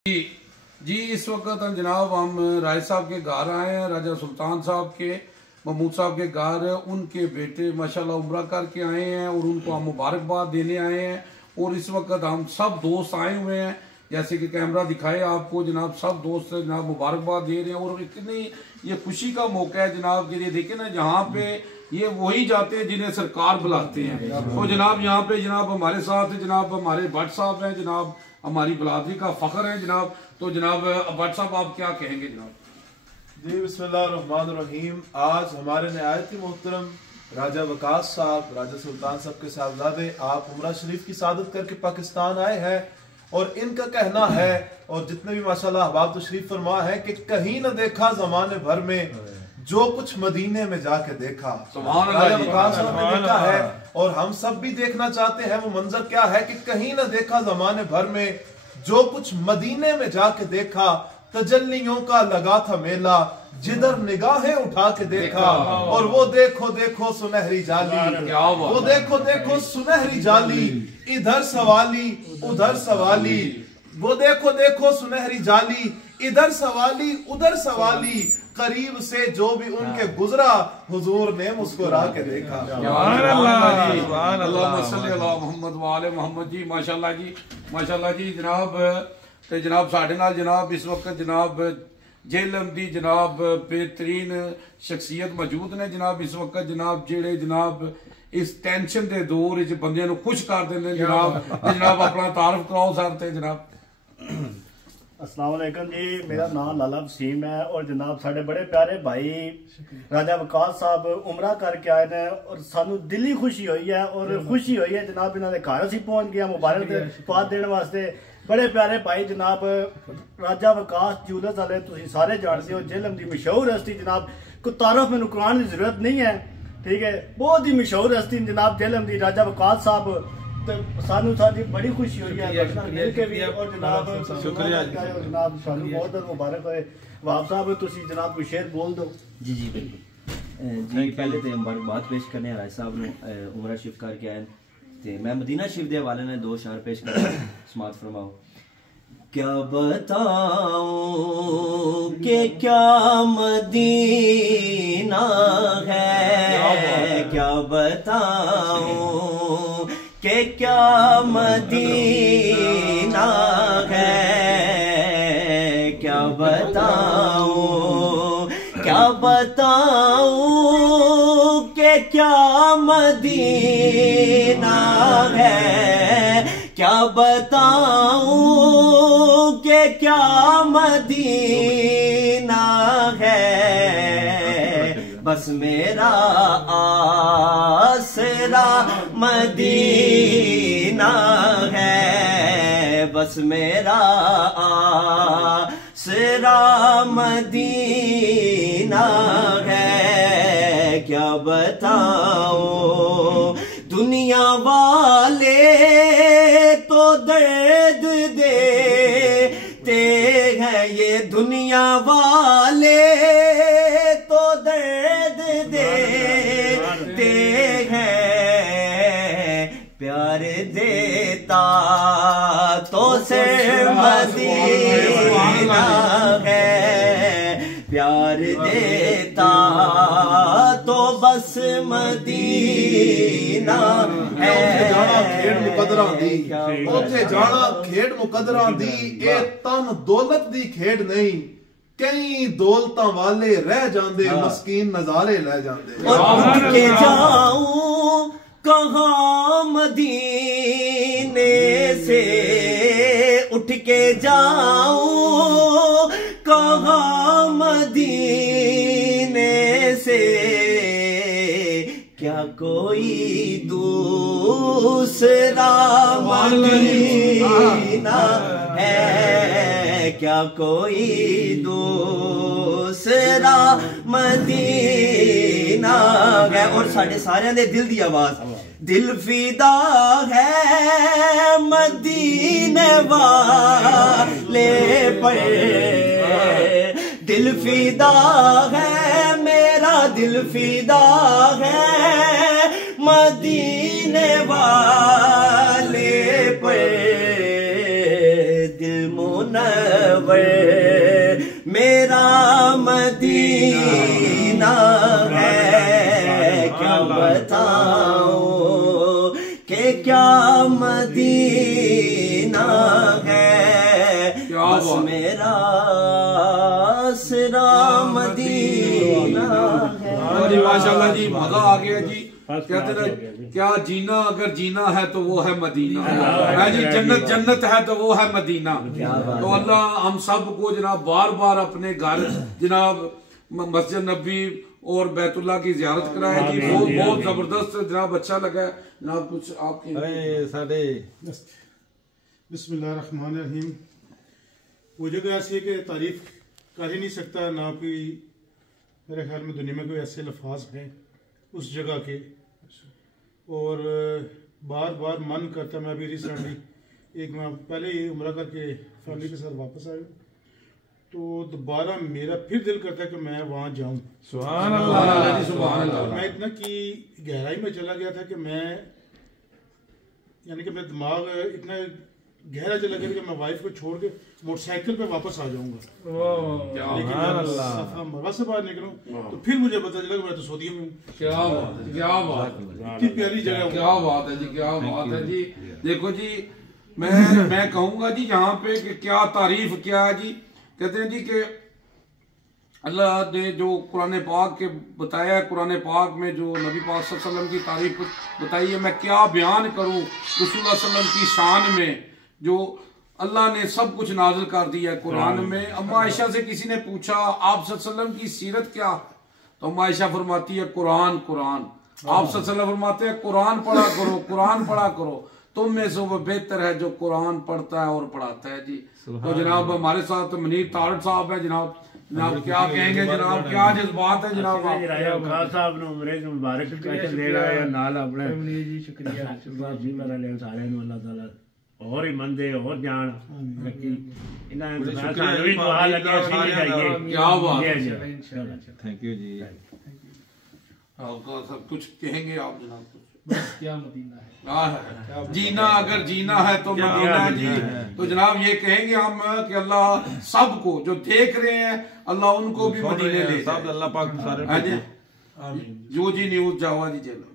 जी जी, इस वक्त जनाब हम राय साहब के घर आए हैं, राजा सुल्तान साहब के महमूद साहब के घर। उनके बेटे माशाल्लाह उम्रा करके आए हैं और उनको हम मुबारकबाद देने आए हैं। और इस वक्त हम सब दोस्त आए हुए हैं, जैसे कि कैमरा दिखाए आपको जनाब, सब दोस्त जनाब मुबारकबाद दे रहे हैं। और इतनी ये खुशी का मौका है जनाब के लिए, देखे ना, जहाँ पे ये वही जाते हैं जिन्हें सरकार बुलाते हैं। तो जनाब यहाँ पे जनाब हमारे साथ जनाब हमारे भट्ट साहब हैं, जनाब हमारी बलादरी का फख्र है जनाब। तो जनाब भट्ट साहब आप क्या कहेंगे जनाब? जी बिस्मिल्लाहिर्रहमानिर्रहीम। आज हमारे नहायत मोहतरम राजा वकास साहब, राजा सुल्तान साहब के साहबजादे आप उमरा शरीफ की सादत करके पाकिस्तान आए हैं। और इनका कहना है, और जितने भी माशाल्लाह अहबाब तशरीफ फरमा है, कि कहीं न देखा जमाने भर में जो कुछ मदीने में जाके देखा। राजा वकास साहब ने देखा है और हम सब भी देखना चाहते हैं। वो मंजर क्या है कि कहीं न देखा जमाने भर में जो कुछ मदीने में जाके देखा। तजल्लियों का लगा था मेला, जिधर निगाहें उठा के देखा। और वो देखो देखो सुनहरी जाली, वो देखो देखो सुनहरी जाली, इधर सवाली उधर सवाली। वो देखो देखो सुनहरी जाली, इधर सवाली उधर सवाली। करीब से जो भी उनके गुजरा, हुजूर ने मुस्कुरा के देखा। मोहम्मद जी, माशाल्लाह जी, माशाल्लाह जी। जनाब ते जनाब साढ़े नाल जनाब इस वक्त जनाब जेलम दी जनाब बेहतरीन शख्सियत मौजूद ने जनाब इस वक्त जनाब, जेड़े जनाब इस टेंशन के दौर च बंदे नूं खुश कर देंगे जनाब। जनाब अपना तारफ कराओ सर ते जनाब। अस्सलाम वालेकुम जी, मेरा नाम लाला वसीम है और जनाब साढ़े बड़े प्यारे भाई राजा वकास साहब उमरा करके आए ने और सानू दिली खुशी हुई है। और खुशी हुई है जनाब इन्होंने घर असीं पहुंच गया मुबारकबाद देने वास्ते। बड़े प्यारे भाई जनाब राजा वकास ज्यूलर्स वाले तुसीं सारे जानते हो, जेलम दी मशहूर हस्ती जनाब, को तारफ मैनू कराने की जरूरत नहीं है, ठीक है। बहुत ही मशहूर हस्ती जनाब जेलम दी राजा वकास साहब। तो सानू साडी बड़ी खुशी हुई है मिल के भी। और जनाब शुक्रिया जनाब, सानू बहुत बहुत मुबारक होए। वाब साहब तुसी जनाब कोई शेर बोल दो। जी जी बिल्कुल जी, पहले तो मुबारकबाद पेश करने राज साहब ने उमरा शिफ करके आए ते मैं मदीना शिफ के हवाले ने दो शार पेश कर समात फरमाओ। क्या बताऊं कि क्या मदीना है, क्या बताऊं कि क्या मदीना है, क्या बताऊं, क्या बताऊं कि क्या मदीना है, क्या बताऊं कि क्या मदीना है। बस मेरा आसरा मदीना है, बस मेरा आसरा मदीना है। क्या बताऊं दुनिया वाले तो दर्द देते हैं, ये दुनिया वाले तो दर्द देते हैं। प्यार देता तो सिर्फ मदीना है, प्यार देता तो बस मदीना है। खेड मुकदरा दी, उथे जाना खेड मुकदरा दी। ए तन दौलत दी खेड नहीं, कई दौलतां वाले रह जांदे, मस्कीन नजारे ले जांदे। और उठ के जाऊं कहाँ मदीने से, उठ के जाऊं कहाँ मदीने से। क्या कोई दूसरा मदीना है, क्या कोई दूसरा मदीना है। और साढ़े सारे दे दिल दी आवाज, दिल फिदा है मदीने वाले पर, दिल फिदा है मेरा, दिल फिदा है मदीने वाले पे। दिल मुनव्वर वे मेरा मदीना है, क्या बताऊं कि क्या मदीना है, बस मेरा सिरा मदीना है। जी माशाल्लाह जी, मजा आ गया जी। कहते हैं क्या जीना अगर जीना है तो वो है मदीना है जी, जन्नत जन्नत है तो वो है मदीना। तो अल्लाह हम सब को जनाब बार बार अपने घर जनाब मस्जिद नबी और बैतुल्लाह की जियारत कराए जी। बहुत जबरदस्त जनाब, अच्छा लगा जनाब। कुछ आपके बिस्मिल्लाहिर्रहमानिर्रहीम। वो जगह ऐसी है कि तारीफ कर ही नहीं सकता ना, कोई मेरे ख्याल में दुनिया में कोई ऐसे लफ्ज हैं उस जगह के। और बार बार मन करता, मैं अभी रिसेंटली एक माह पहले ही उम्रा करके फैमिली के साथ वापस आया, तो दोबारा मेरा फिर दिल करता है कि मैं वहाँ जाऊँ। सुभान अल्लाह, सुभान अल्लाह। मैं इतना की गहराई में चला गया था कि मैं यानी कि मेरा दिमाग इतना गहरा चला गया कि मैं वाइफ को छोड़ के मोटरसाइकिल पे वापस आ जाऊंगा। लेकिन सफा मक्का से बाहर निकलूं तो फिर मुझे पता चला कि मैं तो सऊदी में हूँ। क्या बात है, क्या बात है, इतनी प्यारी जगह, क्या बात है जी, क्या बात है जी। देखो जी, मैं कहूंगा जी यहाँ पे कि क्या तारीफ क्या है जी। कहते हैं जी कि अल्लाह ने जो कुरान पाक के बताया है, कुरान पाक में जो नबी पाक सल्लल्लाहु अलैहि वसल्लम की तारीफ बताई है, मैं क्या बयान करूं रसूलुल्लाह सल्लल्लाहु अलैहि वसल्लम की शान में, जो अल्लाह ने सब कुछ नाजिल कर दिया है कुरान में। अम्मा आयशा से किसी ने पूछा आप सल्लल्लाहु अलैहि वसल्लम की सीरत क्या, तो अम्मा आयशा फरमाती है कुरान कुरान। आप सल्लल्लाहु अलैहि वसल्लम फरमाते हैं कुरान पढ़ा करो, कुरान पढ़ा करो, तुम में से वो बेहतर है जो कुरान पढ़ता है और पढ़ाता है जी। तो जनाब हमारे साथ मनीर तारड़ साहब है जनाब, जनाब क्या कहेंगे जनाब, क्या जज्बात है जनाब? साहब ने उम्रे की मुबारक स्पेशल दे रहा है नाल अपने जी, शुक्रिया जी वाला ले सारे नु अल्लाह ताला और ही मंदे और जान रखी इन्हां ने सानू भी दुआ लगे ਅਸੀਂ भी जाइए। क्या बात है, थैंक यू जी। आपका सब कुछ कहेंगे आप जनाब? बस क्या मदीना है, जीना अगर जीना है तो मदीना है जी। तो जनाब ये कहेंगे हम कि अल्लाह सबको जो देख रहे हैं अल्लाह उनको भी मदीने ले जाए। अल्लाह पाक सारे जो जी न्यूज़ जावा जी चलो।